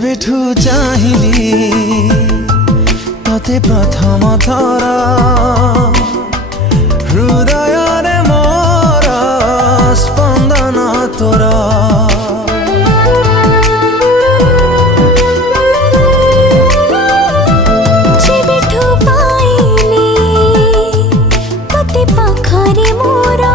जेबेठू चाहिली तते प्रथम थर हृदय रे मोर स्पंदन तोर जेबेठू पाइली तते पाखरे मोर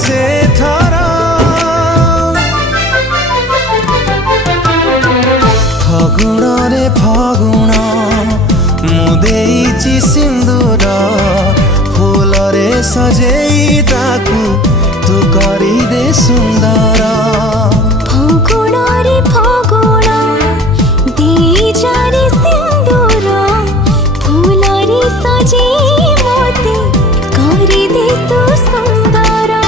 से थरा फगुण रे फगुण मुदेइची सिंदूर फूल रे सजेई ताकू तू करी दे सुंदर फगुण रे फगुण देइचा रे सिंदूर फूल रे सजेई मोते करी दे तू सुंदर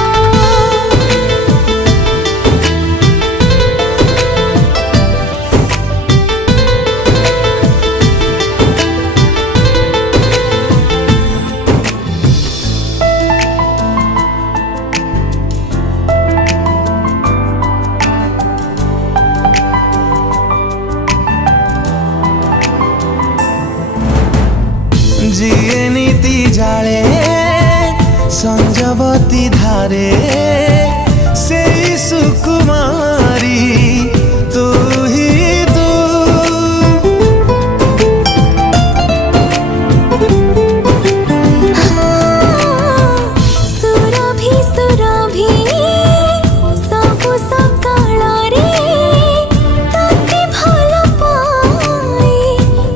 जिए नीति जाले संजवती धारे से सुकुमारी तू ही तू सुरभि सुरभि सबु सकाळ रे तते भल पाए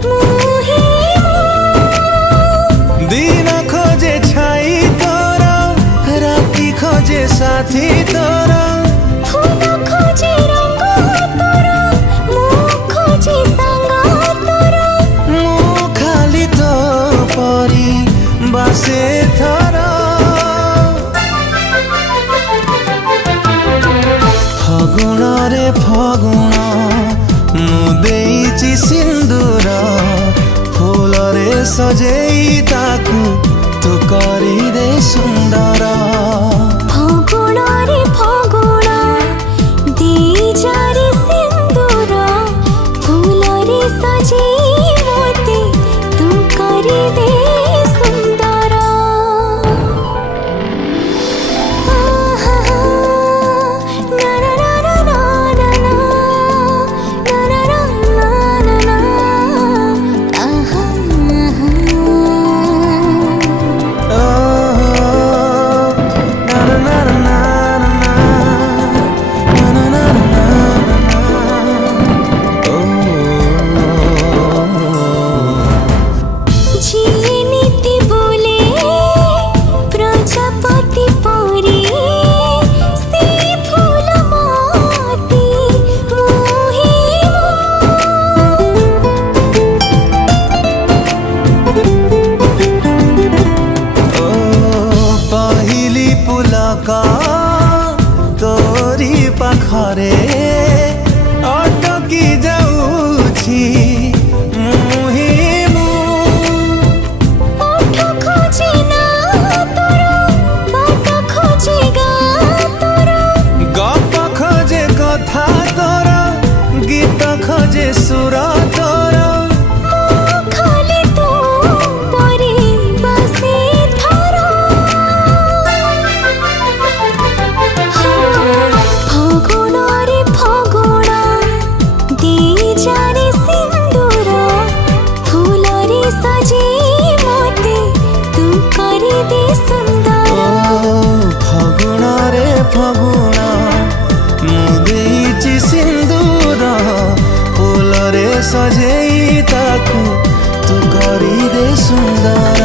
मुहे दिन खोजे छाई तोरा राति खोजे साथी तोरा फूल खोजे रंग तोरा मुँह खोजे संग तोरा मु खाली तो परी बासे थरा फगुण रे फगुण मुदेइची सिंदूर फूल रे सजेई ताकू तू करी दे सुंदर फगुण रे फगुण देइचा रे सिंदूर फूल रे सजेई मोते तू करी दे सुंदर ना ना ना ना ना ना ना ना ना ना आहा तोरी पाखरे अटकी जाऊछी मुही मु ओठ खोजे ना तोरा बाट खोजे गा तोरा गप खोजे कथा तोरा गीत खोजे सुर तोरा खाली तू परी बसे थरा फगुण रे फगुण देइचा रे सिंदूर फूल रे सजेई मोते तू करी दे सुंदर फगुण रे फगुण मुदेइची सिंदूर फूल रे सजेई ताकू तू करी दे सुंदर।